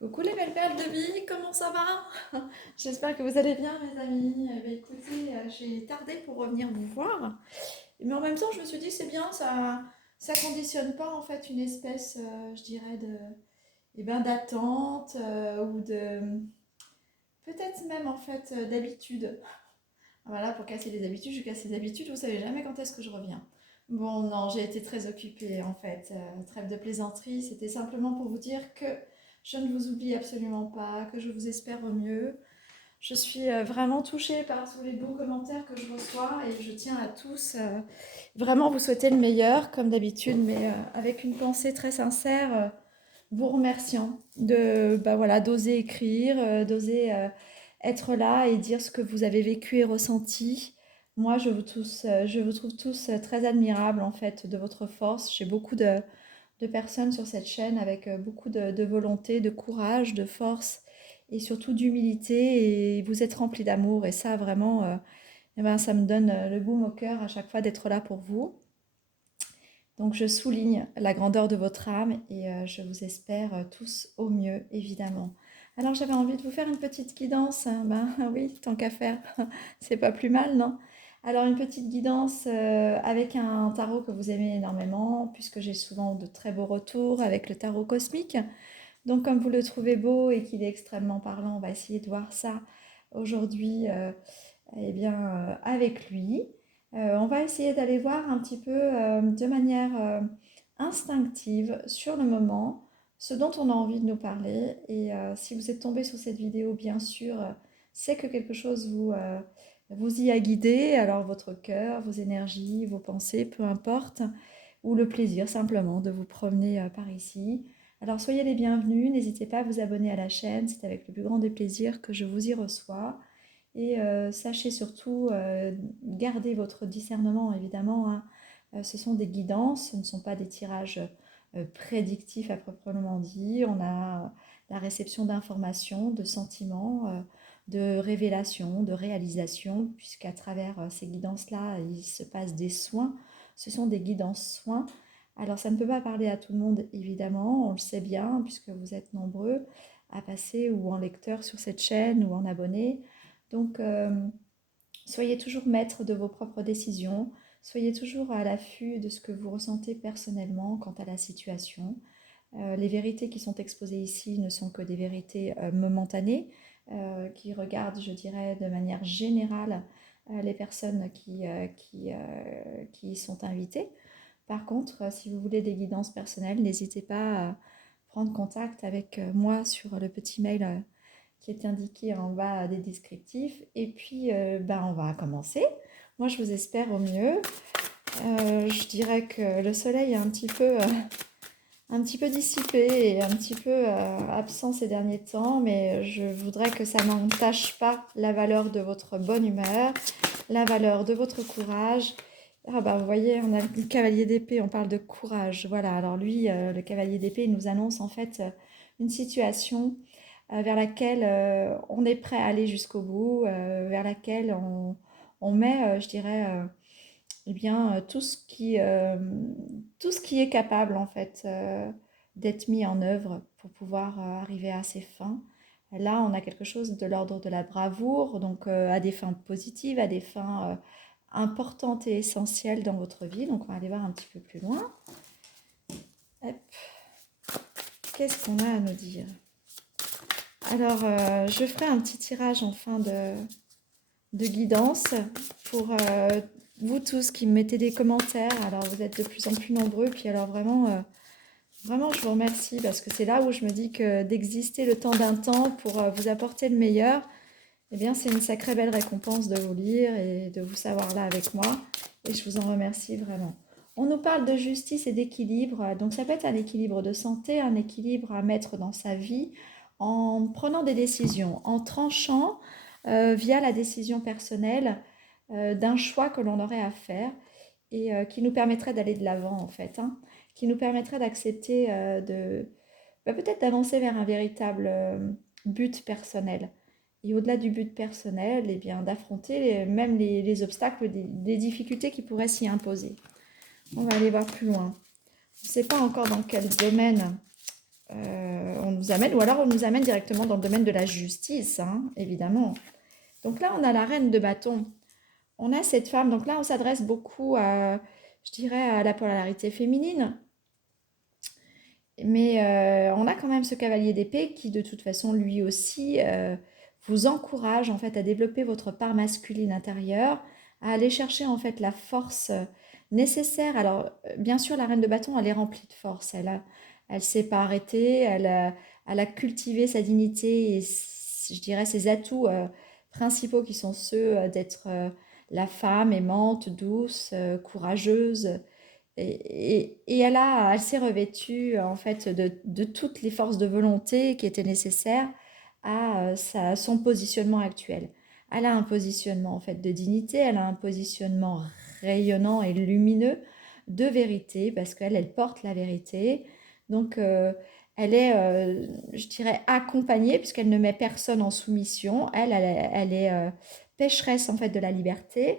Coucou les belles perles de vie, comment ça va? J'espère que vous allez bien mes amis. Écoutez, j'ai tardé pour revenir vous voir. Mais en même temps, je me suis dit c'est bien, ça conditionne pas en fait une espèce, je dirais, d'attente ou de peut-être même en fait d'habitude. Voilà, pour casser les habitudes, je casse les habitudes, vous savez jamais quand est-ce que je reviens. Bon, non, j'ai été très occupée en fait. Trêve de plaisanterie, c'était simplement pour vous dire que je ne vous oublie absolument pas, que je vous espère au mieux. Je suis vraiment touchée par tous les beaux commentaires que je reçois et je tiens à tous vraiment vous souhaiter le meilleur, comme d'habitude, mais avec une pensée très sincère, vous remerciant de bah, voilà, d'oser écrire, d'oser être là et dire ce que vous avez vécu et ressenti. Moi, je vous trouve tous très admirables en fait de votre force. J'ai beaucoup de personnes sur cette chaîne avec beaucoup de volonté, de courage, de force et surtout d'humilité. Et vous êtes remplis d'amour et ça vraiment, eh ben, ça me donne le baume au cœur à chaque fois d'être là pour vous. Donc je souligne la grandeur de votre âme et je vous espère tous au mieux, évidemment. Alors j'avais envie de vous faire une petite guidance. Hein. Ben oui, tant qu'à faire, c'est pas plus mal, non? Alors une petite guidance avec un tarot que vous aimez énormément, puisque j'ai souvent de très beaux retours avec le tarot cosmique. Donc comme vous le trouvez beau et qu'il est extrêmement parlant, on va essayer de voir ça aujourd'hui eh bien, avec lui. On va essayer d'aller voir un petit peu de manière instinctive sur le moment ce dont on a envie de nous parler. Et si vous êtes tombé sur cette vidéo, bien sûr, c'est que quelque chose vous y a guidé. Alors votre cœur, vos énergies, vos pensées, peu importe, ou le plaisir simplement de vous promener par ici. Alors soyez les bienvenus, n'hésitez pas à vous abonner à la chaîne, c'est avec le plus grand des plaisirs que je vous y reçois. Et sachez surtout garder votre discernement, évidemment. Hein. Ce sont des guidances, ce ne sont pas des tirages prédictifs à proprement dit. On a la réception d'informations, de sentiments, de révélations, de réalisations, puisqu'à travers ces guidances-là, il se passe des soins. Ce sont des guidances soins. Alors ça ne peut pas parler à tout le monde, évidemment, on le sait bien, puisque vous êtes nombreux à passer ou en lecteur sur cette chaîne ou en abonné. Donc, soyez toujours maître de vos propres décisions, soyez toujours à l'affût de ce que vous ressentez personnellement quant à la situation. Les vérités qui sont exposées ici ne sont que des vérités momentanées, qui regardent, je dirais, de manière générale les personnes qui y sont invitées. Par contre, si vous voulez des guidances personnelles, n'hésitez pas à prendre contact avec moi sur le petit mail qui est indiqué en bas des descriptifs. Et puis, ben, on va commencer. Moi, je vous espère au mieux. Je dirais que le soleil est un petit peu dissipé et un petit peu absent ces derniers temps, mais je voudrais que ça n'entache pas la valeur de votre bonne humeur, la valeur de votre courage. Ah bah, vous voyez, on a le cavalier d'épée, on parle de courage. Voilà, alors lui, le cavalier d'épée, il nous annonce en fait une situation vers laquelle on est prêt à aller jusqu'au bout, vers laquelle on met, je dirais, eh bien, tout ce qui est capable en fait d'être mis en œuvre pour pouvoir arriver à ses fins. Là, on a quelque chose de l'ordre de la bravoure, donc à des fins positives, à des fins importantes et essentielles dans votre vie. Donc, on va aller voir un petit peu plus loin. Hop. Qu'est-ce qu'on a à nous dire? Alors, je ferai un petit tirage en fin de guidance pour vous tous qui me mettez des commentaires. Alors, vous êtes de plus en plus nombreux. Puis alors, vraiment, je vous remercie parce que c'est là où je me dis que d'exister le temps d'un temps pour vous apporter le meilleur, eh bien, c'est une sacrée belle récompense de vous lire et de vous savoir là avec moi. Et je vous en remercie vraiment. On nous parle de justice et d'équilibre. Donc, ça peut être un équilibre de santé, un équilibre à mettre dans sa vie en prenant des décisions, en tranchant via la décision personnelle d'un choix que l'on aurait à faire et qui nous permettrait d'aller de l'avant en fait, hein, qui nous permettrait d'accepter peut-être d'avancer vers un véritable but personnel. Et au-delà du but personnel, eh bien, d'affronter même les obstacles, les difficultés qui pourraient s'y imposer. On va aller voir plus loin. Je ne sais pas encore dans quel domaine on nous amène, ou alors on nous amène directement dans le domaine de la justice, hein, évidemment. Donc là, on a la reine de bâton. On a cette femme, donc là, on s'adresse beaucoup à, je dirais, à la polarité féminine. Mais on a quand même ce cavalier d'épée qui, de toute façon, lui aussi, vous encourage en fait à développer votre part masculine intérieure, à aller chercher en fait la force nécessaire. Alors, bien sûr, la reine de bâton, elle est remplie de force. Elle s'est pas arrêtée. Elle a cultivé sa dignité et je dirais ses atouts principaux qui sont ceux d'être la femme aimante, douce, courageuse et elle s'est revêtue en fait de toutes les forces de volonté qui étaient nécessaires à son positionnement actuel. Elle a un positionnement en fait de dignité, elle a un positionnement rayonnant et lumineux de vérité parce elle porte la vérité. Donc elle est, je dirais, accompagnée puisqu'elle ne met personne en soumission. Elle est pécheresse en fait de la liberté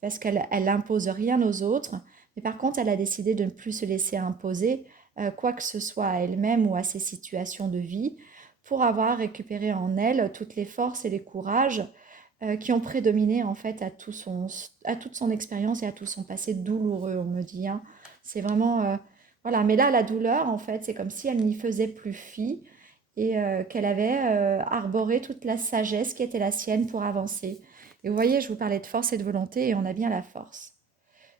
parce qu'elle impose rien aux autres. Mais par contre, elle a décidé de ne plus se laisser imposer quoi que ce soit à elle-même ou à ses situations de vie pour avoir récupéré en elle toutes les forces et les courages qui ont prédominé en fait à toute son expérience et à tout son passé douloureux, on me dit, hein. C'est vraiment... voilà, mais là, la douleur, en fait, c'est comme si elle n'y faisait plus fi et qu'elle avait arboré toute la sagesse qui était la sienne pour avancer. Et vous voyez, je vous parlais de force et de volonté et on a bien la force.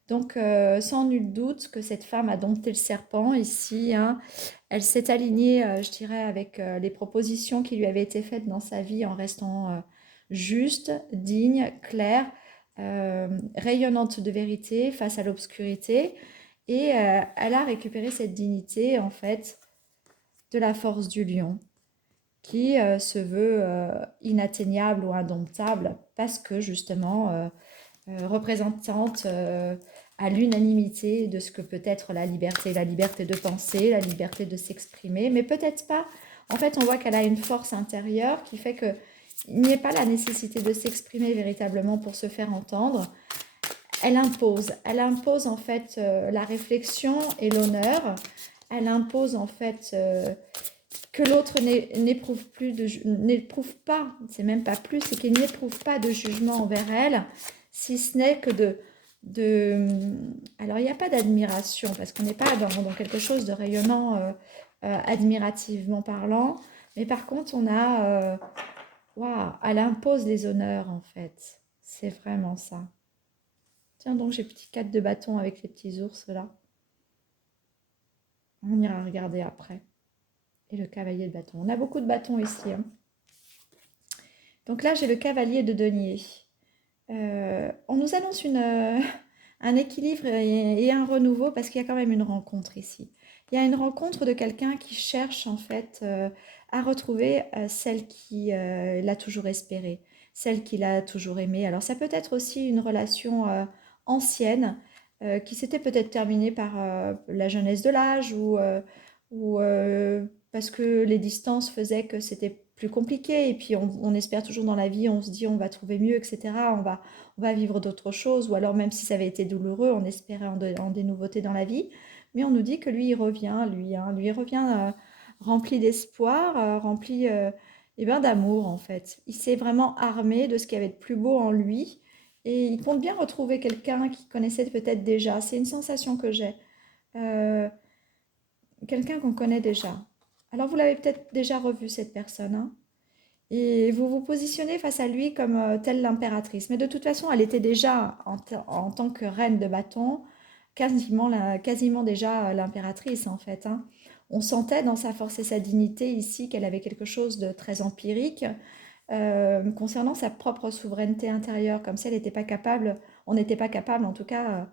Donc, sans nul doute que cette femme a dompté le serpent ici, hein. Elle s'est alignée, je dirais, avec les propositions qui lui avaient été faites dans sa vie en restant juste, digne, claire, rayonnante de vérité face à l'obscurité. Et elle a récupéré cette dignité, en fait, de la force du lion, qui se veut inatteignable ou indomptable parce que, justement, représentante à l'unanimité de ce que peut être la liberté de penser, la liberté de s'exprimer, mais peut-être pas. En fait, on voit qu'elle a une force intérieure qui fait que il n'y ait pas la nécessité de s'exprimer véritablement pour se faire entendre. Elle impose en fait la réflexion et l'honneur. Elle impose en fait que l'autre n'éprouve pas, c'est même pas plus, c'est qu'il n'éprouve pas de jugement envers elle, si ce n'est que alors il n'y a pas d'admiration, parce qu'on n'est pas dans quelque chose de rayonnant admirativement parlant, mais par contre on a, waouh, elle impose les honneurs en fait, c'est vraiment ça. Tiens donc j'ai petit 4 de bâton avec les petits ours là, on ira regarder après. Et le cavalier de bâton. On a beaucoup de bâtons ici, hein. Donc là, j'ai le cavalier de denier. On nous annonce un équilibre et un renouveau parce qu'il y a quand même une rencontre ici. Il y a une rencontre de quelqu'un qui cherche en fait à retrouver celle qui l'a toujours espérée, celle qu'il a toujours aimée. Alors ça peut être aussi une relation ancienne qui s'était peut-être terminée par la jeunesse de l'âge ou parce que les distances faisaient que c'était plus compliqué et puis on espère toujours dans la vie, on se dit on va trouver mieux, etc. On va vivre d'autres choses, ou alors même si ça avait été douloureux, on espérait en des nouveautés dans la vie. Mais on nous dit que lui, il revient, lui, hein, lui, il revient rempli d'espoir, rempli eh ben, d'amour, en fait. Il s'est vraiment armé de ce qu'il y avait de plus beau en lui, et il compte bien retrouver quelqu'un qu'il connaissait peut-être déjà. C'est une sensation que j'ai. Euh, Quelqu'un qu'on connaît déjà. Alors, vous l'avez peut-être déjà revu, cette personne, hein, et vous vous positionnez face à lui comme telle l'impératrice. Mais de toute façon, elle était déjà, en tant que reine de bâton, quasiment déjà l'impératrice, en fait, hein. On sentait dans sa force et sa dignité ici qu'elle avait quelque chose de très empirique concernant sa propre souveraineté intérieure, comme si elle n'était pas capable, on n'était pas capable en tout cas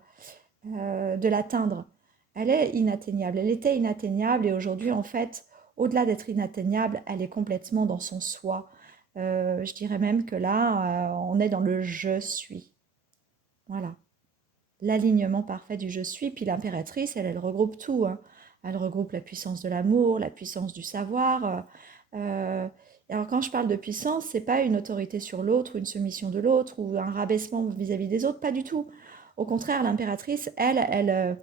de l'atteindre. Elle est inatteignable, elle était inatteignable et aujourd'hui en fait, au-delà d'être inatteignable, elle est complètement dans son soi. Je dirais même que là, on est dans le je suis. Voilà, l'alignement parfait du je suis. Puis l'impératrice, elle regroupe tout, hein. Elle regroupe la puissance de l'amour, la puissance du savoir. Alors quand je parle de puissance, c'est pas une autorité sur l'autre ou une soumission de l'autre ou un rabaissement vis-à-vis des autres, pas du tout. Au contraire, l'impératrice, elle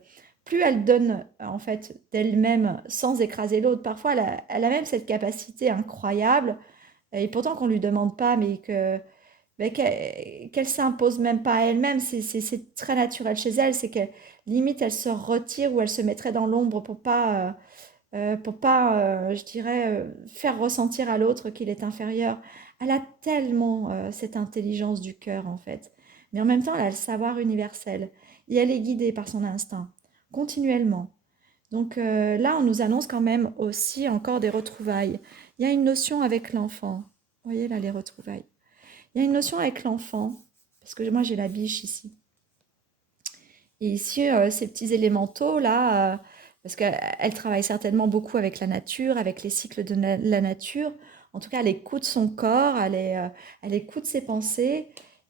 plus elle donne en fait d'elle-même sans écraser l'autre. Parfois, elle a même cette capacité incroyable, et pourtant qu'on lui demande pas, mais qu'elle s'impose même pas à elle-même. C'est très naturel chez elle. C'est qu'elle limite elle se retire ou elle se mettrait dans l'ombre pour pas, je dirais, faire ressentir à l'autre qu'il est inférieur. Elle a tellement cette intelligence du cœur, en fait. Mais en même temps, elle a le savoir universel. Et elle est guidée par son instinct, continuellement. Donc là, on nous annonce quand même aussi encore des retrouvailles. Il y a une notion avec l'enfant. Vous voyez là, les retrouvailles. Il y a une notion avec l'enfant, parce que moi, j'ai la biche ici. Et ici, ces petits élémentaux là, parce qu'elle travaille certainement beaucoup avec la nature, avec les cycles de la nature. En tout cas, elle écoute son corps, elle écoute ses pensées.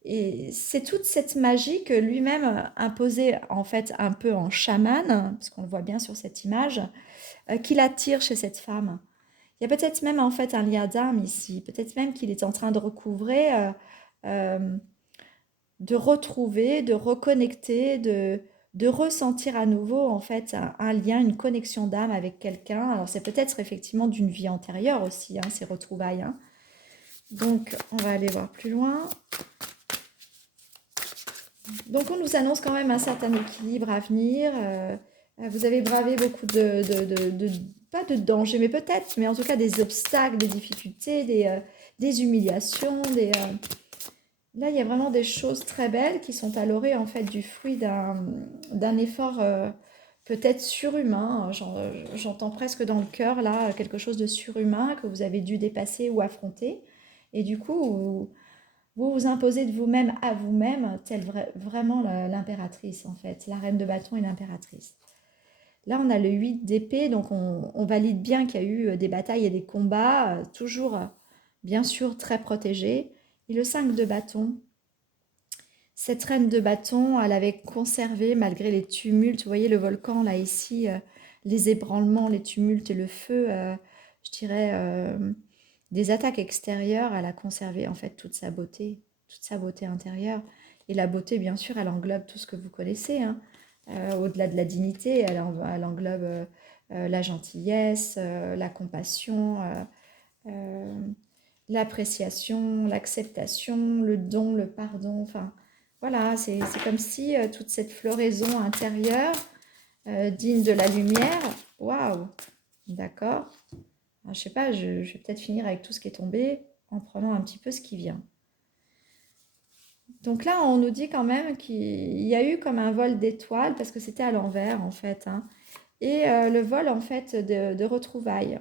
Et c'est toute cette magie que lui-même imposait en fait un peu en chaman, parce qu'on le voit bien sur cette image, qui l'attire chez cette femme. Il y a peut-être même en fait un lien d'âme ici, peut-être même qu'il est en train de recouvrer, euh, de retrouver, de reconnecter, de ressentir à nouveau en fait un lien, une connexion d'âme avec quelqu'un. Alors c'est peut-être effectivement d'une vie antérieure aussi, hein, ces retrouvailles. Hein. Donc on va aller voir plus loin. Donc on nous annonce quand même un certain équilibre à venir. Vous avez bravé beaucoup pas de dangers, mais peut-être, mais en tout cas des obstacles, des difficultés, des humiliations, Là, il y a vraiment des choses très belles qui sont à l'orée en fait du fruit d'un effort peut-être surhumain. J'entends presque dans le cœur là quelque chose de surhumain que vous avez dû dépasser ou affronter. Et du coup, vous imposez de vous-même à vous-même, telle vraiment l'impératrice en fait, la reine de bâton et l'impératrice. Là, on a le 8 d'épée, donc on valide bien qu'il y a eu des batailles et des combats, toujours bien sûr très protégés. Et le 5 de bâton, cette reine de bâton, elle avait conservé, malgré les tumultes, vous voyez le volcan là ici, les ébranlements, les tumultes et le feu, je dirais, des attaques extérieures, elle a conservé en fait toute sa beauté intérieure. Et la beauté, bien sûr, elle englobe tout ce que vous connaissez, hein. Au-delà de la dignité, elle englobe la gentillesse, la compassion, euh, l'appréciation, l'acceptation, le don, le pardon, enfin voilà, c'est comme si toute cette floraison intérieure, digne de la lumière, waouh, d'accord. Je sais pas, je vais peut-être finir avec tout ce qui est tombé en prenant un petit peu ce qui vient. Donc là, on nous dit quand même qu'il y a eu comme un vol d'étoiles, parce que c'était à l'envers en fait, hein, et le vol en fait de retrouvailles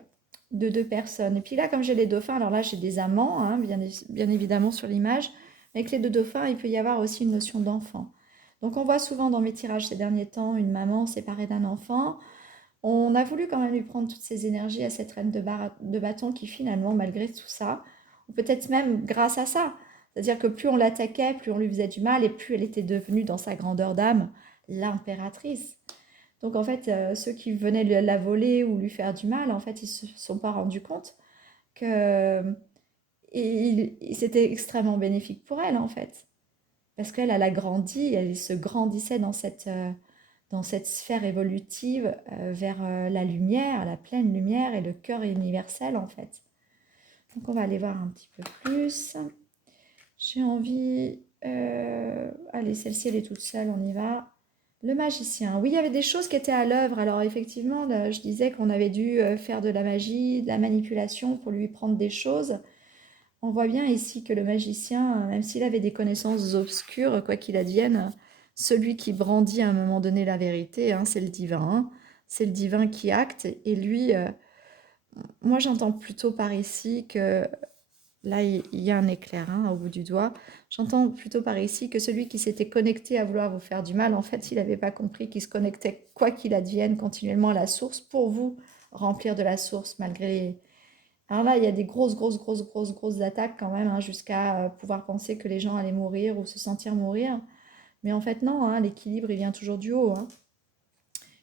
de deux personnes. Et puis là, comme j'ai les dauphins, alors là j'ai des amants, hein, bien évidemment sur l'image. Avec les deux dauphins, il peut y avoir aussi une notion d'enfant. Donc on voit souvent dans mes tirages ces derniers temps une maman séparée d'un enfant. On a voulu quand même lui prendre toutes ces énergies à cette reine de bâton qui finalement, malgré tout ça, ou peut-être même grâce à ça, c'est-à-dire que plus on l'attaquait, plus on lui faisait du mal et plus elle était devenue dans sa grandeur d'âme l'impératrice. Donc en fait, ceux qui venaient la voler ou lui faire du mal, en fait, ils se sont pas rendus compte que c'était extrêmement bénéfique pour elle, en fait. Parce qu'elle, elle a grandi, elle se grandissait dans cette sphère évolutive vers la lumière, la pleine lumière et le cœur universel, en fait. Donc on va aller voir un petit peu plus. J'ai envie... allez, celle-ci, elle est toute seule, on y va. Le magicien. Oui, il y avait des choses qui étaient à l'œuvre. Alors effectivement, là, je disais qu'on avait dû faire de la magie, de la manipulation pour lui prendre des choses. On voit bien ici que le magicien, même s'il avait des connaissances obscures, quoi qu'il advienne, celui qui brandit à un moment donné la vérité, hein, c'est le divin. Hein. C'est le divin qui acte. Et lui, moi j'entends plutôt par ici que là, il y a un éclair hein, au bout du doigt. J'entends plutôt par ici que celui qui s'était connecté à vouloir vous faire du mal, en fait, il n'avait pas compris qu'il se connectait, quoi qu'il advienne, continuellement à la source pour vous remplir de la source, malgré les... Alors là, il y a des grosses attaques quand même, hein, jusqu'à pouvoir penser que les gens allaient mourir ou se sentir mourir. Mais en fait, non, hein, l'équilibre, il vient toujours du haut. Hein.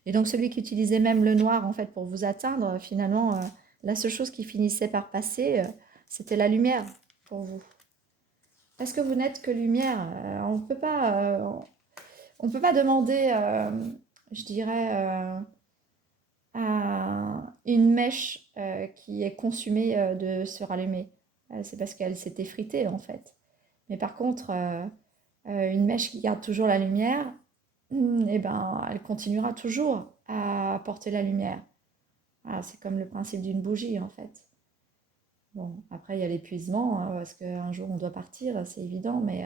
Et donc, celui qui utilisait même le noir, en fait, pour vous atteindre, finalement, la seule chose qui finissait par passer, c'était la lumière pour vous. Parce que vous n'êtes que lumière. On ne peut pas demander, je dirais, une mèche qui est consumée de se rallumer. C'est parce qu'elle s'est effritée en fait. Mais par contre, une mèche qui garde toujours la lumière, eh ben, elle continuera toujours à apporter la lumière. Voilà, c'est comme le principe d'une bougie en fait. Bon, après il y a l'épuisement, hein, parce qu'un jour on doit partir, c'est évident, mais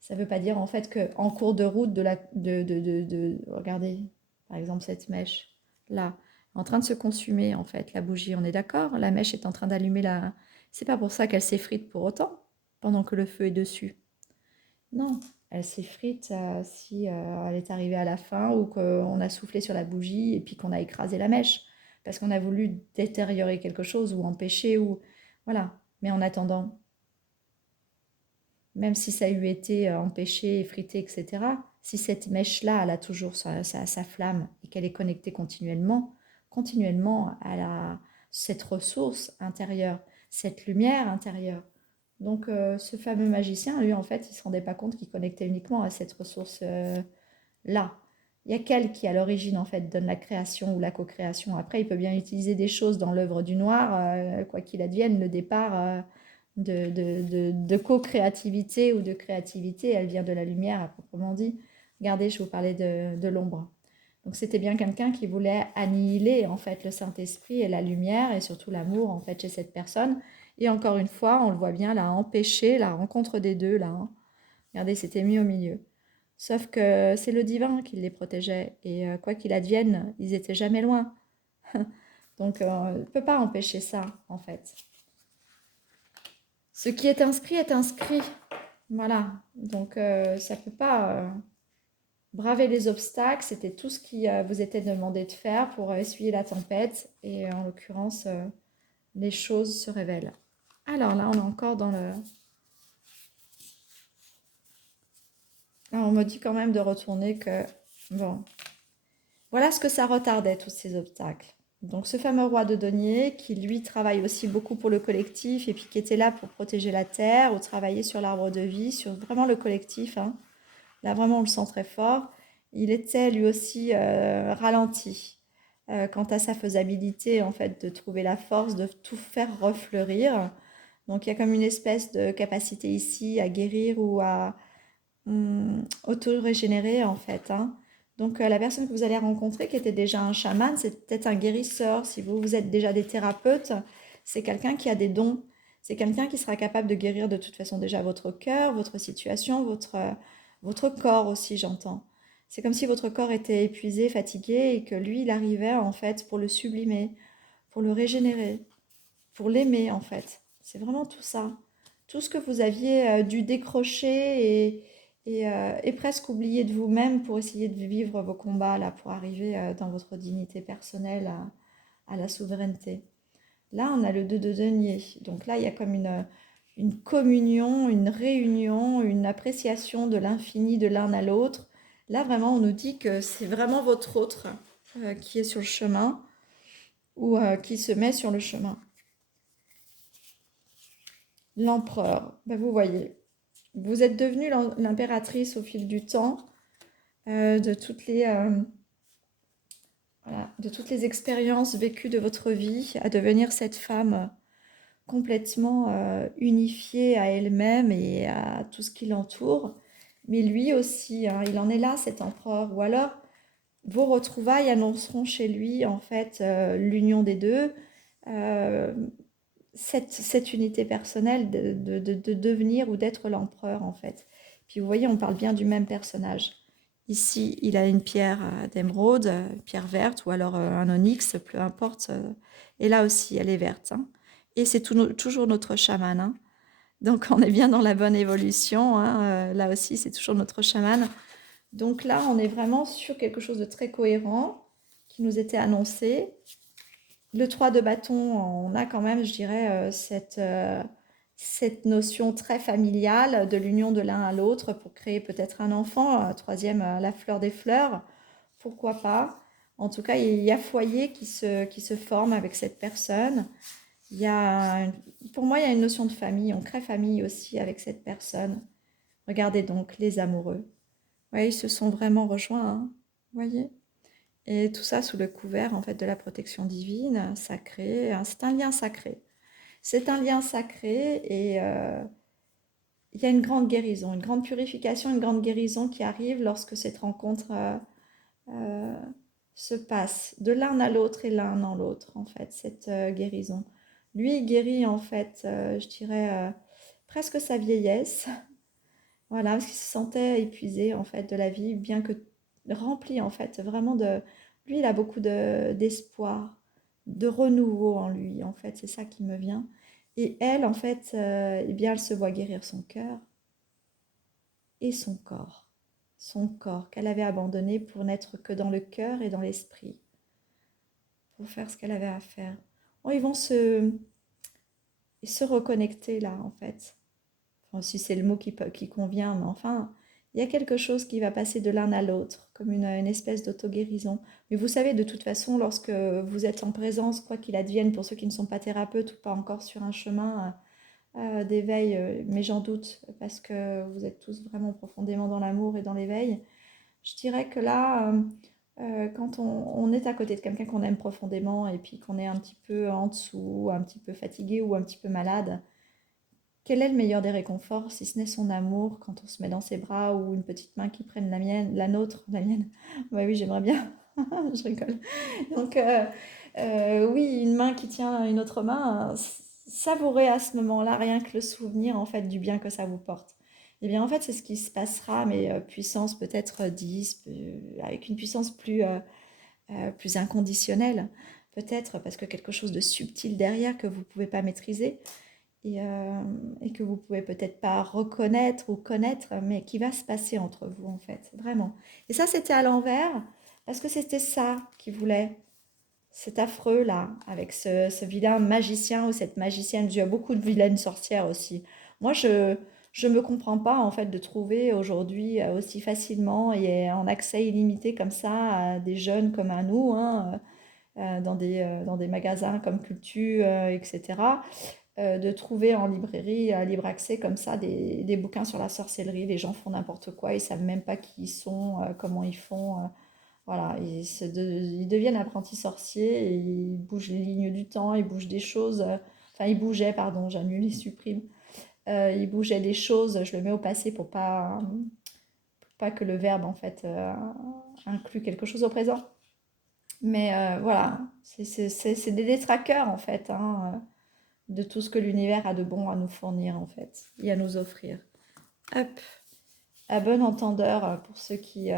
ça ne veut pas dire en fait qu'en cours de route regardez, par exemple cette mèche là, en train de se consumer en fait, la bougie, on est d'accord? La mèche est en train d'allumer la. C'est pas pour ça qu'elle s'effrite pour autant, pendant que le feu est dessus. Non, elle s'effrite si elle est arrivée à la fin ou qu'on a soufflé sur la bougie et puis qu'on a écrasé la mèche parce qu'on a voulu détériorer quelque chose ou empêcher ou voilà. Mais en attendant, même si ça a eu été empêché, effrité, etc., si cette mèche-là, elle a toujours sa flamme et qu'elle est connectée continuellement, continuellement, elle a cette ressource intérieure, cette lumière intérieure. Donc, ce fameux magicien, lui, en fait, il ne se rendait pas compte qu'il connectait uniquement à cette ressource-là. Il y a qu'elle qui, à l'origine, en fait, donne la création ou la co-création. Après, il peut bien utiliser des choses dans l'œuvre du noir, quoi qu'il advienne, le départ de co-créativité ou de créativité, elle vient de la lumière, à proprement dit. Regardez, je vous parlais de l'ombre. Donc, c'était bien quelqu'un qui voulait annihiler, en fait, le Saint-Esprit et la lumière et surtout l'amour, en fait, chez cette personne. Et encore une fois, on le voit bien, là, empêcher la rencontre des deux, là. Hein. Regardez, c'était mis au milieu. Sauf que c'est le divin qui les protégeait. Et quoi qu'il advienne, ils étaient jamais loin. Donc, on ne peut pas empêcher ça, en fait. Ce qui est inscrit est inscrit. Voilà. Donc, ça ne peut pas braver les obstacles. C'était tout ce qui vous était demandé de faire pour essuyer la tempête. Et en l'occurrence, les choses se révèlent. Alors là, on est encore dans le. Alors, on me dit quand même de retourner que. Bon. Voilà ce que ça retardait, tous ces obstacles. Donc, ce fameux roi de denier, qui lui travaille aussi beaucoup pour le collectif et puis qui était là pour protéger la terre ou travailler sur l'arbre de vie, sur vraiment le collectif. Hein. Là, vraiment, on le sent très fort. Il était lui aussi ralenti quant à sa faisabilité, en fait, de trouver la force de tout faire refleurir. Donc, il y a comme une espèce de capacité ici à guérir ou à auto-régénérer, en fait. Hein. Donc, la personne que vous allez rencontrer, qui était déjà un chaman, c'est peut-être un guérisseur. Si vous êtes déjà des thérapeutes, c'est quelqu'un qui a des dons. C'est quelqu'un qui sera capable de guérir de toute façon déjà votre cœur, votre situation, votre corps aussi, j'entends. C'est comme si votre corps était épuisé, fatigué, et que lui, il arrivait en fait pour le sublimer, pour le régénérer, pour l'aimer en fait. C'est vraiment tout ça. Tout ce que vous aviez dû décrocher et presque oublier de vous-même pour essayer de vivre vos combats là, pour arriver dans votre dignité personnelle à la souveraineté. Là, on a le 2 de denier. Donc là, il y a comme une communion, une réunion, une appréciation de l'infini de l'un à l'autre. Là, vraiment, on nous dit que c'est vraiment votre autre qui est sur le chemin ou qui se met sur le chemin. L'empereur, ben, vous voyez, vous êtes devenue l'impératrice au fil du temps de voilà, de toutes les expériences vécues de votre vie à devenir cette femme complètement unifiée à elle-même et à tout ce qui l'entoure. Mais lui aussi, hein, il en est là, cet empereur. Ou alors, vos retrouvailles annonceront chez lui, en fait, l'union des deux, euh, cette unité personnelle de devenir ou d'être l'empereur, en fait. Puis vous voyez, on parle bien du même personnage. Ici, il a une pierre d'émeraude, pierre verte, ou alors un onyx, peu importe. Et là aussi, elle est verte. Hein. Et c'est toujours notre chaman. Hein. Donc, on est bien dans la bonne évolution. Hein. Là aussi, c'est toujours notre chaman. Donc là, on est vraiment sur quelque chose de très cohérent qui nous était annoncé. Le 3 de bâton, on a quand même, je dirais, cette notion très familiale de l'union de l'un à l'autre pour créer peut-être un enfant, un troisième, la fleur des fleurs, pourquoi pas. En tout cas, il y a foyer qui se forme avec cette personne. Il y a, pour moi, il y a une notion de famille. On crée famille aussi avec cette personne. Regardez donc les amoureux. Oui, ils se sont vraiment rejoints. Hein, vous voyez? Et tout ça sous le couvert en fait de la protection divine, sacrée. C'est un lien sacré. C'est un lien sacré et il y a une grande guérison, une grande purification, une grande guérison qui arrive lorsque cette rencontre euh, se passe de l'un à l'autre et l'un en l'autre, en fait, cette guérison. Lui, il guérit, en fait, je dirais, presque sa vieillesse, voilà, parce qu'il se sentait épuisé, en fait, de la vie, bien que rempli, en fait, vraiment de... Lui, il a beaucoup d'espoir, de renouveau en lui, en fait, c'est ça qui me vient. Et elle, en fait, eh bien, elle se voit guérir son cœur et son corps qu'elle avait abandonné pour n'être que dans le cœur et dans l'esprit, pour faire ce qu'elle avait à faire. Oh, ils vont se reconnecter là, en fait. Enfin, si c'est le mot qui convient, mais enfin, il y a quelque chose qui va passer de l'un à l'autre, comme une espèce d'auto-guérison. Mais vous savez, de toute façon, lorsque vous êtes en présence, quoi qu'il advienne, pour ceux qui ne sont pas thérapeutes ou pas encore sur un chemin d'éveil, mais j'en doute, parce que vous êtes tous vraiment profondément dans l'amour et dans l'éveil, je dirais que là, quand on est à côté de quelqu'un qu'on aime profondément et puis qu'on est un petit peu en dessous, un petit peu fatigué ou un petit peu malade, quel est le meilleur des réconforts si ce n'est son amour quand on se met dans ses bras ou une petite main qui prenne la mienne, la nôtre, la mienne. Ouais, oui, j'aimerais bien. Je rigole. Donc, oui, une main qui tient une autre main, savourez à ce moment-là rien que le souvenir en fait du bien que ça vous porte. Eh bien, en fait, c'est ce qui se passera, mais puissance peut-être 10, avec une puissance plus inconditionnelle, peut-être parce que quelque chose de subtil derrière que vous ne pouvez pas maîtriser et que vous pouvez peut-être pas reconnaître ou connaître, mais qui va se passer entre vous en fait, vraiment. Et ça, c'était à l'envers, parce que c'était ça qu'il voulait. C'est affreux là, avec ce vilain magicien ou cette magicienne. Il y a beaucoup de vilaines sorcières aussi. Moi, je me comprends pas en fait de trouver aujourd'hui aussi facilement et en accès illimité comme ça à des jeunes comme à nous, hein, dans des magasins comme Culture, etc. De trouver en librairie à libre accès comme ça des bouquins sur la sorcellerie. Les gens font n'importe quoi, ils savent même pas qui ils sont, comment ils font. Voilà, ils deviennent apprentis sorciers et ils bougent les lignes du temps, ils bougent des choses. Enfin, ils bougeaient, pardon, j'annule, ils suppriment. Ils bougeaient des choses, je le mets au passé pour pas que le verbe en fait inclue quelque chose au présent. Mais voilà, c'est des détraqueurs en fait, hein, de tout ce que l'univers a de bon à nous fournir en fait et à nous offrir. Hop, à bon entendeur pour ceux qui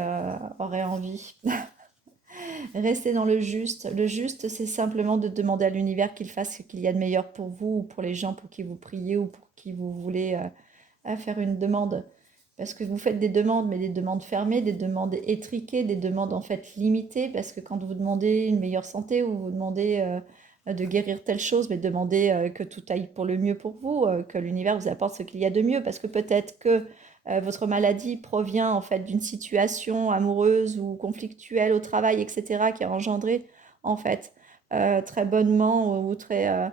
auraient envie. Restez dans le juste. Le juste, c'est simplement de demander à l'univers qu'il fasse ce qu'il y a de meilleur pour vous ou pour les gens pour qui vous priez ou pour qui vous voulez faire une demande. Parce que vous faites des demandes, mais des demandes fermées, des demandes étriquées, des demandes en fait limitées. Parce que quand vous demandez une meilleure santé ou vous demandez de guérir telle chose, mais demandez que tout aille pour le mieux pour vous, que l'univers vous apporte ce qu'il y a de mieux. Parce que peut-être que votre maladie provient en fait d'une situation amoureuse ou conflictuelle au travail, etc., qui a engendré en fait très bonnement ou très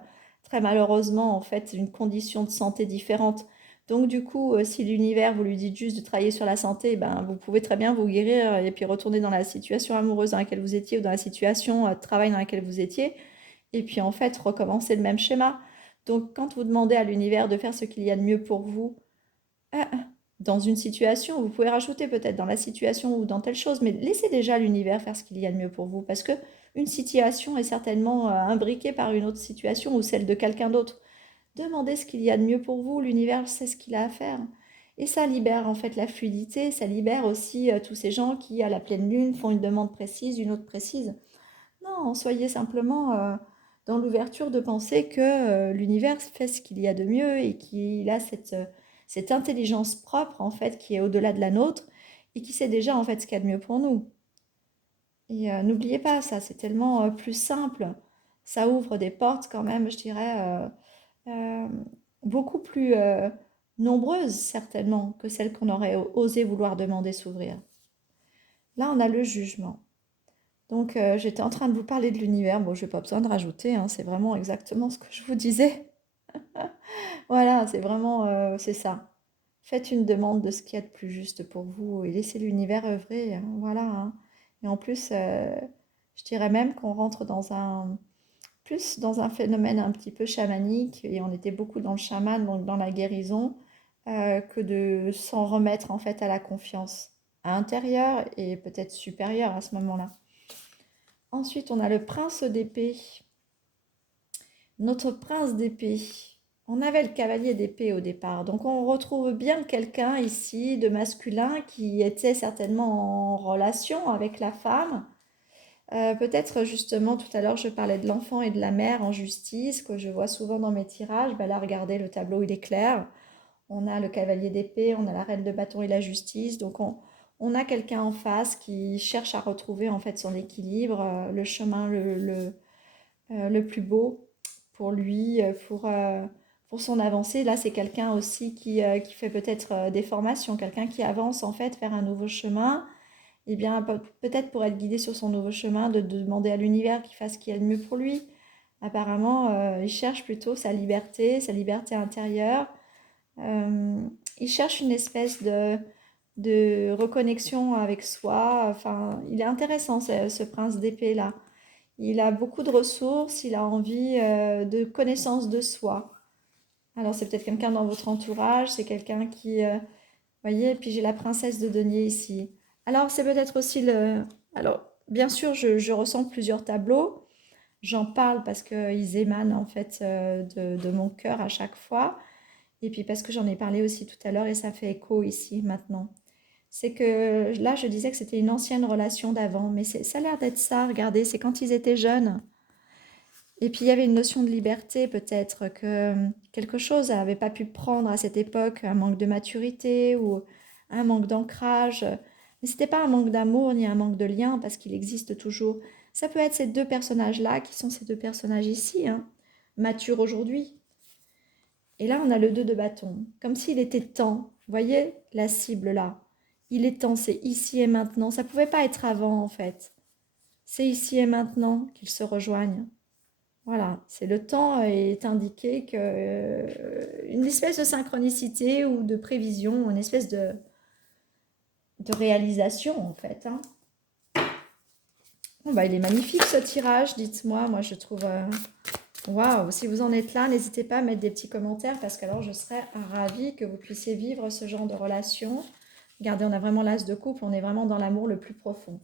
malheureusement en fait une condition de santé différente. Donc du coup, si l'univers vous lui dites juste de travailler sur la santé, ben vous pouvez très bien vous guérir et puis retourner dans la situation amoureuse dans laquelle vous étiez ou dans la situation de travail dans laquelle vous étiez, et puis en fait recommencer le même schéma. Donc quand vous demandez à l'univers de faire ce qu'il y a de mieux pour vous, ah, dans une situation, vous pouvez rajouter peut-être dans la situation ou dans telle chose, mais laissez déjà l'univers faire ce qu'il y a de mieux pour vous, parce que une situation est certainement imbriquée par une autre situation ou celle de quelqu'un d'autre. Demandez ce qu'il y a de mieux pour vous, l'univers sait ce qu'il a à faire. Et ça libère en fait la fluidité, ça libère aussi tous ces gens qui, à la pleine lune, font une demande précise, une autre précise. Non, soyez simplement dans l'ouverture de penser que l'univers fait ce qu'il y a de mieux et qu'il a cette intelligence propre en fait qui est au-delà de la nôtre et qui sait déjà en fait ce qu'il y a de mieux pour nous. Et n'oubliez pas ça, c'est tellement plus simple. Ça ouvre des portes quand même, je dirais, euh, beaucoup plus nombreuses certainement que celles qu'on aurait osé vouloir demander s'ouvrir. Là, on a le jugement. Donc, j'étais en train de vous parler de l'univers. Bon, je n'ai pas besoin de rajouter, hein, c'est vraiment exactement ce que je vous disais. Voilà, c'est vraiment, c'est ça. Faites une demande de ce qu'il y a de plus juste pour vous et laissez l'univers œuvrer, hein, voilà, hein. Et en plus, Je dirais même qu'on rentre plus dans un phénomène un petit peu chamanique, et on était beaucoup dans le chaman, donc dans la guérison, que de s'en remettre en fait à la confiance intérieure et peut-être supérieure à ce moment-là. Ensuite, on a le prince d'épée. Notre prince d'épée. On avait le cavalier d'épée au départ, donc on retrouve bien quelqu'un ici de masculin qui était certainement en relation avec la femme. Peut-être justement tout à l'heure je parlais de l'enfant et de la mère en justice que je vois souvent dans mes tirages. Ben là regardez le tableau il est clair. On a le cavalier d'épée, on a la reine de bâton et la justice. Donc on a quelqu'un en face qui cherche à retrouver en fait son équilibre, le chemin le plus beau pour lui, pour son avancée. Là, c'est quelqu'un aussi qui fait peut-être des formations, quelqu'un qui avance en fait vers un nouveau chemin. Et bien, peut-être pour être guidé sur son nouveau chemin, de demander à l'univers qu'il fasse ce qu'il y a de mieux pour lui. Apparemment, il cherche plutôt sa liberté intérieure. Euh, il cherche une espèce de reconnexion avec soi. Enfin, il est intéressant, ce prince d'épée là. Il a beaucoup de ressources, il a envie de connaissance de soi. Alors c'est peut-être quelqu'un dans votre entourage, c'est quelqu'un qui, voyez, et puis j'ai la princesse de denier ici. Alors c'est peut-être aussi le... Alors bien sûr, je ressens plusieurs tableaux. J'en parle parce qu'ils émanent en fait de mon cœur à chaque fois. Et puis parce que j'en ai parlé aussi tout à l'heure et ça fait écho ici maintenant. C'est que là, je disais que c'était une ancienne relation d'avant, mais ça a l'air d'être ça. Regardez, c'est quand ils étaient jeunes. Et puis il y avait une notion de liberté peut-être que quelque chose n'avait pas pu prendre à cette époque, un manque de maturité ou un manque d'ancrage. Mais c'était pas un manque d'amour ni un manque de lien parce qu'il existe toujours. Ça peut être ces deux personnages-là qui sont ces deux personnages ici, hein, matures aujourd'hui. Et là, on a le 2 de bâton, comme s'il était temps. Vous voyez la cible là. Il est temps, c'est ici et maintenant. Ça pouvait pas être avant en fait. C'est ici et maintenant qu'ils se rejoignent. Voilà, c'est le temps est indiqué que une espèce de synchronicité ou de prévision, une espèce de réalisation en fait, hein. Bon, bah, il est magnifique ce tirage, dites-moi. Moi, je trouve waouh. Si vous en êtes là, n'hésitez pas à mettre des petits commentaires parce qu'alors je serais ravie que vous puissiez vivre ce genre de relation. Regardez, on a vraiment l'as de couple, on est vraiment dans l'amour le plus profond.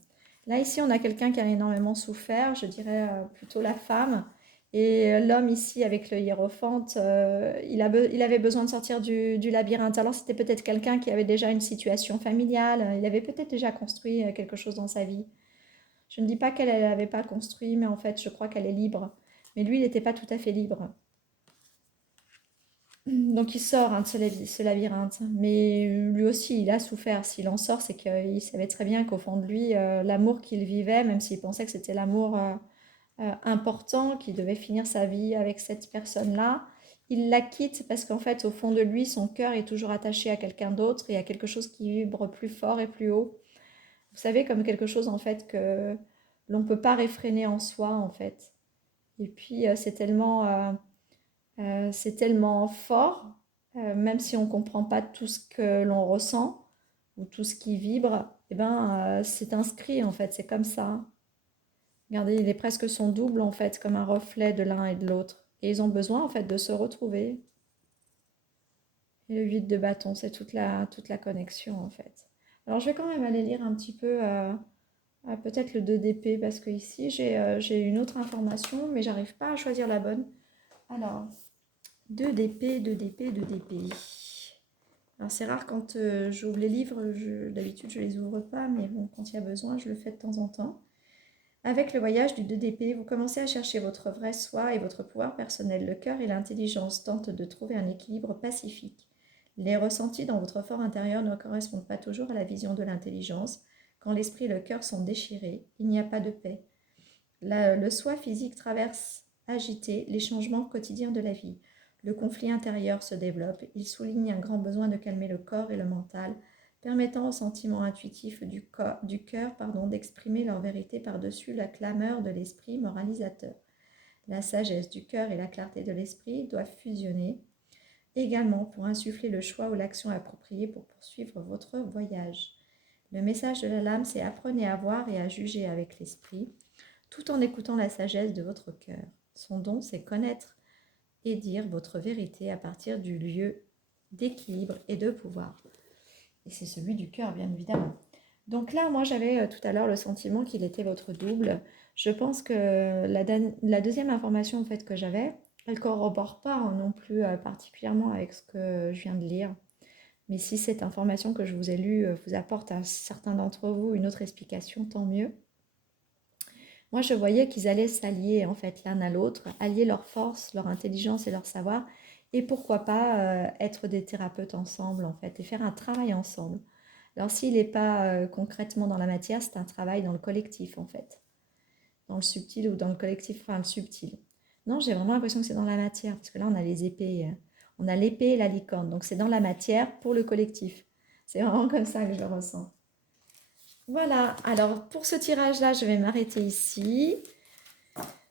Là, ici, on a quelqu'un qui a énormément souffert, je dirais plutôt la femme. Et l'homme ici, avec le hiérophante, il avait besoin de sortir du labyrinthe. Alors, c'était peut-être quelqu'un qui avait déjà une situation familiale, il avait peut-être déjà construit quelque chose dans sa vie. Je ne dis pas qu'elle n'avait pas construit, mais en fait, je crois qu'elle est libre. Mais lui, il n'était pas tout à fait libre. Donc il sort hein, de ce labyrinthe. Mais lui aussi, il a souffert. S'il en sort, c'est qu'il savait très bien qu'au fond de lui, l'amour qu'il vivait, même s'il pensait que c'était l'amour important, qu'il devait finir sa vie avec cette personne-là, il la quitte parce qu'en fait, au fond de lui, son cœur est toujours attaché à quelqu'un d'autre et à quelque chose qui vibre plus fort et plus haut. Vous savez, comme quelque chose en fait que l'on ne peut pas réfréner en soi, en fait. Et puis, c'est tellement fort, même si on ne comprend pas tout ce que l'on ressent ou tout ce qui vibre, eh ben, c'est inscrit en fait, c'est comme ça. Regardez, il est presque son double en fait, comme un reflet de l'un et de l'autre. Et ils ont besoin en fait de se retrouver. Et le 8 de bâton, c'est toute la connexion en fait. Alors je vais quand même aller lire un petit peu peut-être le 2 d'épée parce que ici j'ai une autre information mais j'arrive pas à choisir la bonne. Alors, 2 d'épée, 2 d'épée, 2 d'épée. Alors c'est rare quand j'ouvre les livres, d'habitude je les ouvre pas, mais bon, quand il y a besoin, je le fais de temps en temps. Avec le voyage du 2 d'épée, vous commencez à chercher votre vrai soi et votre pouvoir personnel. Le cœur et l'intelligence tentent de trouver un équilibre pacifique. Les ressentis dans votre fort intérieur ne correspondent pas toujours à la vision de l'intelligence. Quand l'esprit et le cœur sont déchirés, il n'y a pas de paix. Le soi physique traverse agité les changements quotidiens de la vie. Le conflit intérieur se développe. Il souligne un grand besoin de calmer le corps et le mental, permettant aux sentiments intuitifs du cœur d'exprimer leur vérité par-dessus la clameur de l'esprit moralisateur. La sagesse du cœur et la clarté de l'esprit doivent fusionner également pour insuffler le choix ou l'action appropriée pour poursuivre votre voyage. Le message de la lame, c'est apprenez à voir et à juger avec l'esprit. tout en écoutant la sagesse de votre cœur. Son don, c'est connaître et dire votre vérité à partir du lieu d'équilibre et de pouvoir. Et c'est celui du cœur, bien évidemment. Donc là, moi, j'avais tout à l'heure le sentiment qu'il était votre double. Je pense que la deuxième information en fait, que j'avais, elle ne corrobore pas non plus particulièrement avec ce que je viens de lire. Mais si cette information que je vous ai lue vous apporte à certains d'entre vous une autre explication, tant mieux. Moi, je voyais qu'ils allaient s'allier en fait l'un à l'autre, allier leur force, leur intelligence et leur savoir, et pourquoi pas être des thérapeutes ensemble en fait, et faire un travail ensemble. Alors s'il n'est pas concrètement dans la matière, c'est un travail dans le collectif en fait, dans le subtil ou dans le collectif, enfin le subtil. Non, j'ai vraiment l'impression que c'est dans la matière, parce que là on a les épées, on a l'épée et la licorne, donc c'est dans la matière pour le collectif. C'est vraiment comme ça que je le ressens. Voilà, alors pour ce tirage-là, je vais m'arrêter ici.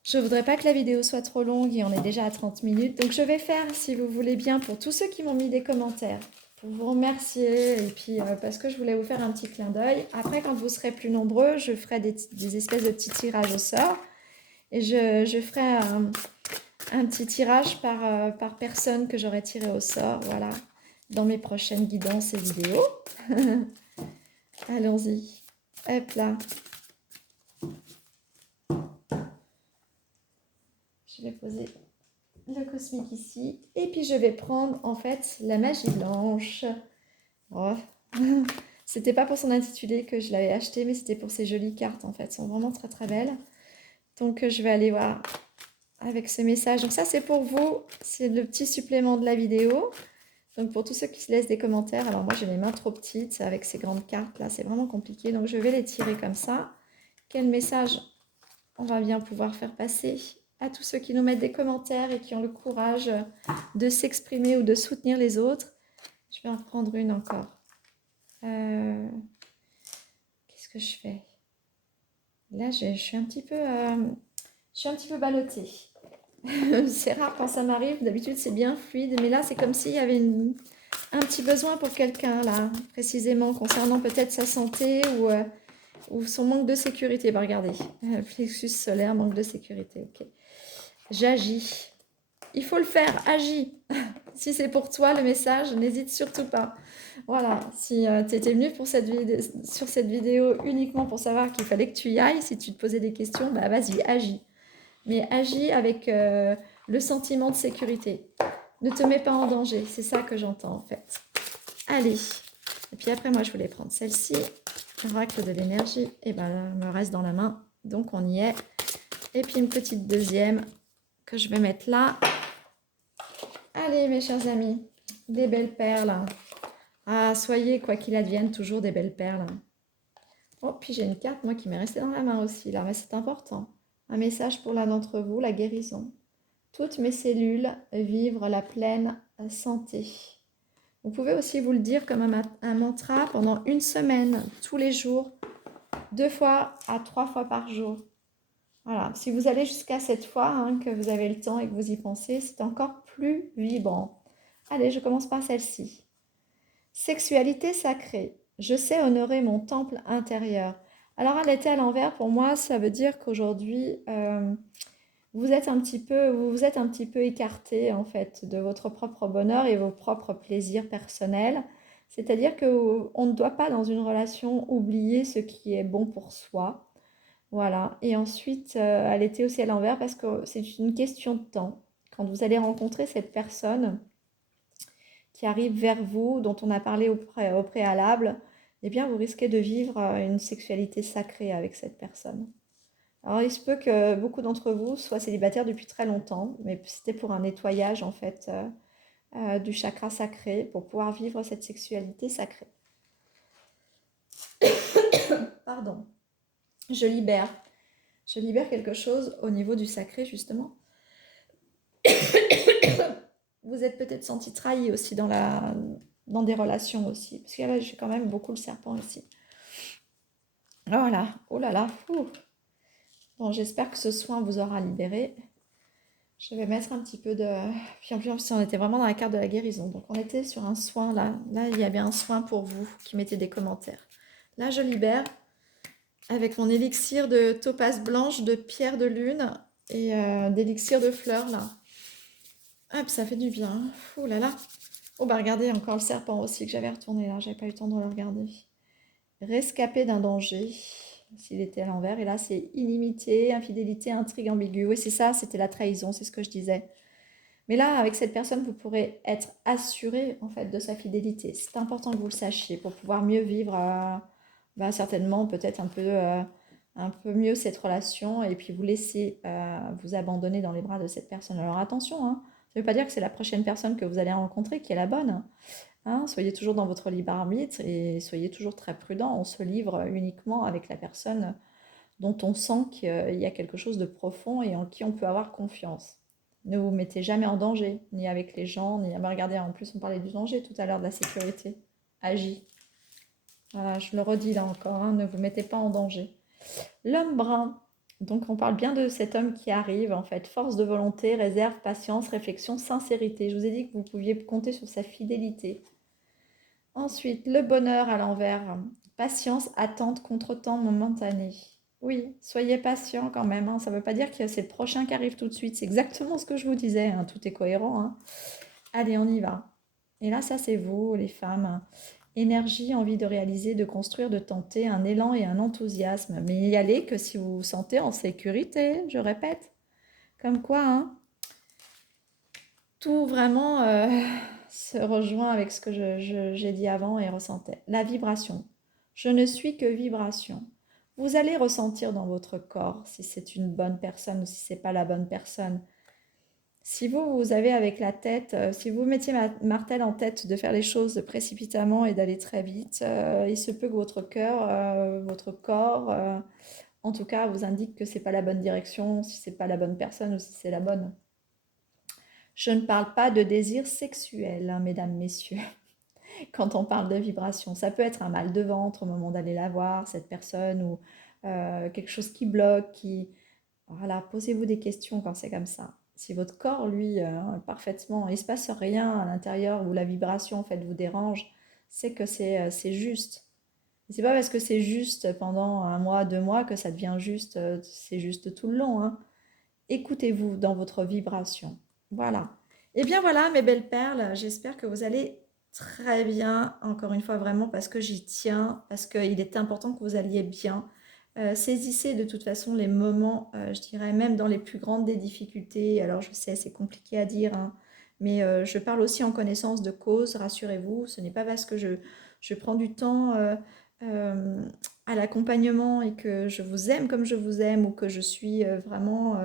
Je ne voudrais pas que la vidéo soit trop longue et on est déjà à 30 minutes. Donc je vais faire, si vous voulez bien, pour tous ceux qui m'ont mis des commentaires, pour vous remercier et puis parce que je voulais vous faire un petit clin d'œil. Après, quand vous serez plus nombreux, je ferai des espèces de petits tirages au sort. Et je ferai un petit tirage par personne que j'aurai tiré au sort, voilà, dans mes prochaines guidances et vidéos. Allons-y. Hop là. Je vais poser le cosmique ici. Et puis je vais prendre en fait la magie blanche. Oh. C'était pas pour son intitulé que je l'avais acheté, mais c'était pour ces jolies cartes en fait. Elles sont vraiment très très belles. Donc je vais aller voir avec ce message. Donc ça c'est pour vous. C'est le petit supplément de la vidéo. Donc pour tous ceux qui se laissent des commentaires. Alors moi j'ai les mains trop petites avec ces grandes cartes là. C'est vraiment compliqué. Donc je vais les tirer comme ça. Quel message on va bien pouvoir faire passer à tous ceux qui nous mettent des commentaires et qui ont le courage de s'exprimer ou de soutenir les autres. Je vais en prendre une encore. Qu'est-ce que je fais? Là, je suis un petit peu ballottée. C'est rare quand ça m'arrive. D'habitude, c'est bien fluide. Mais là, c'est comme s'il y avait un petit besoin pour quelqu'un, là, précisément, concernant peut-être sa santé ou son manque de sécurité. Bah, regardez, plexus solaire, manque de sécurité. Ok. J'agis. Il faut le faire, agis. Si c'est pour toi le message, n'hésite surtout pas. Voilà, si tu étais venu sur cette vidéo uniquement pour savoir qu'il fallait que tu y ailles, si tu te posais des questions, bah vas-y, agis. Mais agis avec le sentiment de sécurité. Ne te mets pas en danger, c'est ça que j'entends en fait. Allez. Et puis après, moi, je voulais prendre celle-ci, l'oracle de l'énergie. Et ben là, elle me reste dans la main, donc on y est. Et puis une petite deuxième que je vais mettre là. Allez, mes chers amis, des belles perles. Ah, soyez, quoi qu'il advienne, toujours des belles perles. Oh, puis j'ai une carte, moi, qui m'est restée dans la main aussi, là, mais c'est important. Un message pour l'un d'entre vous, la guérison. Toutes mes cellules vivent la pleine santé. Vous pouvez aussi vous le dire comme un mantra pendant une semaine, tous les jours, 2 fois à 3 fois par jour. Voilà, si vous allez jusqu'à cette fois, hein, que vous avez le temps et que vous y pensez, c'est encore plus vibrant. Allez, je commence par celle-ci. Sexualité sacrée. Je sais honorer mon temple intérieur. Alors, elle était à l'envers. Pour moi, ça veut dire qu'aujourd'hui, vous vous êtes un petit peu écarté, en fait, de votre propre bonheur et vos propres plaisirs personnels. C'est-à-dire qu'on ne doit pas, dans une relation, oublier ce qui est bon pour soi. Voilà. Et ensuite, elle était aussi à l'envers parce que c'est une question de temps. Quand vous allez rencontrer cette personne qui arrive vers vous, dont on a parlé au préalable, eh bien, vous risquez de vivre une sexualité sacrée avec cette personne. Alors, il se peut que beaucoup d'entre vous soient célibataires depuis très longtemps, mais c'était pour un nettoyage, en fait, du chakra sacré, pour pouvoir vivre cette sexualité sacrée. Pardon. Je libère quelque chose au niveau du sacré, justement. Vous êtes peut-être senti trahi aussi dans des relations aussi. Parce que là, j'ai quand même beaucoup le serpent ici. Voilà. Oh là là. Bon, j'espère que ce soin vous aura libéré. Je vais mettre un petit peu de... Puis en plus, on était vraiment dans la carte de la guérison. Donc, on était sur un soin là. Là, il y avait un soin pour vous qui mettez des commentaires. Là, je libère. avec mon élixir de topaz blanche, de pierre de lune et d'élixir de fleurs là. Hop, ça fait du bien. Ouh là là. Oh bah regardez, encore le serpent aussi que j'avais retourné là, j'avais pas eu le temps de le regarder. Rescapé d'un danger, s'il était à l'envers. Et là, c'est illimité, infidélité, intrigue ambiguë. Oui, c'est ça, c'était la trahison, c'est ce que je disais. Mais là, avec cette personne, vous pourrez être assuré en fait de sa fidélité. C'est important que vous le sachiez pour pouvoir mieux vivre, bah, certainement peut-être un peu mieux cette relation et puis vous laisser vous abandonner dans les bras de cette personne. Alors attention, hein, ça ne veut pas dire que c'est la prochaine personne que vous allez rencontrer qui est la bonne. Hein, soyez toujours dans votre libre arbitre et soyez toujours très prudent. On se livre uniquement avec la personne dont on sent qu'il y a quelque chose de profond et en qui on peut avoir confiance. Ne vous mettez jamais en danger, ni avec les gens, ni... Bah, regardez, en plus on parlait du danger tout à l'heure, de la sécurité. Agis. Voilà, je le redis là encore, hein, ne vous mettez pas en danger. L'homme brun. Donc on parle bien de cet homme qui arrive, en fait. Force de volonté, réserve, patience, réflexion, sincérité. Je vous ai dit que vous pouviez compter sur sa fidélité. Ensuite, le bonheur à l'envers. Patience, attente, contretemps momentané. Oui, soyez patient quand même, hein. Ça ne veut pas dire que c'est le prochain qui arrive tout de suite. C'est exactement ce que je vous disais, hein. Tout est cohérent, hein. Allez, on y va. Et là, ça c'est vous, les femmes. Énergie, envie de réaliser, de construire, de tenter, un élan et un enthousiasme. Mais y allez que si vous vous sentez en sécurité, je répète. Comme quoi, hein, tout vraiment se rejoint avec ce que j'ai dit avant et ressentais. La vibration. Je ne suis que vibration. Vous allez ressentir dans votre corps si c'est une bonne personne ou si c'est pas la bonne personne. Si vous avez avec la tête, si vous mettiez Martel en tête de faire les choses précipitamment et d'aller très vite, il se peut que votre cœur, votre corps, en tout cas, vous indique que c'est pas la bonne direction, si c'est pas la bonne personne ou si c'est la bonne. Je ne parle pas de désir sexuel, hein, mesdames, messieurs, quand on parle de vibration. Ça peut être un mal de ventre au moment d'aller la voir, cette personne, ou quelque chose qui bloque, qui... Voilà, posez-vous des questions quand c'est comme ça. Si votre corps, lui, parfaitement, il ne se passe rien à l'intérieur où la vibration, en fait, vous dérange, c'est que c'est juste. C'est pas parce que c'est juste pendant un mois, 2 mois que ça devient juste, c'est juste tout le long, hein. Écoutez-vous dans votre vibration. Voilà. Et bien voilà, mes belles perles, j'espère que vous allez très bien, encore une fois vraiment parce que j'y tiens, parce qu'il est important que vous alliez bien. Saisissez de toute façon les moments, je dirais même dans les plus grandes des difficultés. Alors je sais, c'est compliqué à dire, hein, mais je parle aussi en connaissance de cause, rassurez-vous, ce n'est pas parce que je prends du temps euh, à l'accompagnement et que je vous aime comme je vous aime ou que je suis vraiment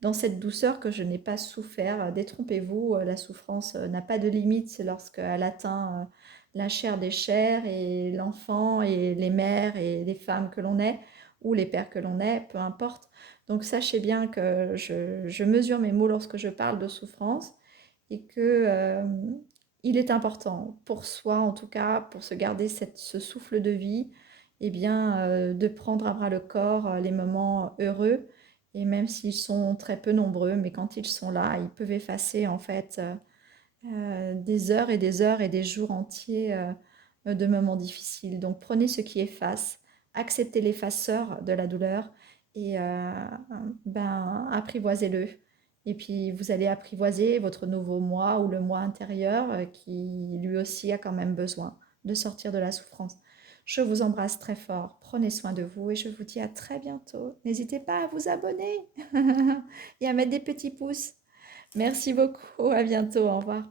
dans cette douceur que je n'ai pas souffert. Détrompez-vous, la souffrance n'a pas de limite lorsqu'elle atteint la chair des chairs et l'enfant et les mères et les femmes que l'on est ou les pères que l'on est, peu importe. Donc sachez bien que je mesure mes mots lorsque je parle de souffrance et que il est important pour soi, en tout cas, pour se garder ce souffle de vie, eh bien, de prendre à bras le corps les moments heureux et même s'ils sont très peu nombreux, mais quand ils sont là, ils peuvent effacer en fait des heures et des heures et des jours entiers de moments difficiles. Donc prenez ce qui efface, acceptez l'effaceur de la douleur et ben, apprivoisez-le. Et puis vous allez apprivoiser votre nouveau moi ou le moi intérieur qui lui aussi a quand même besoin de sortir de la souffrance. Je vous embrasse très fort, prenez soin de vous et je vous dis à très bientôt. N'hésitez pas à vous abonner et à mettre des petits pouces. Merci beaucoup, à bientôt, au revoir.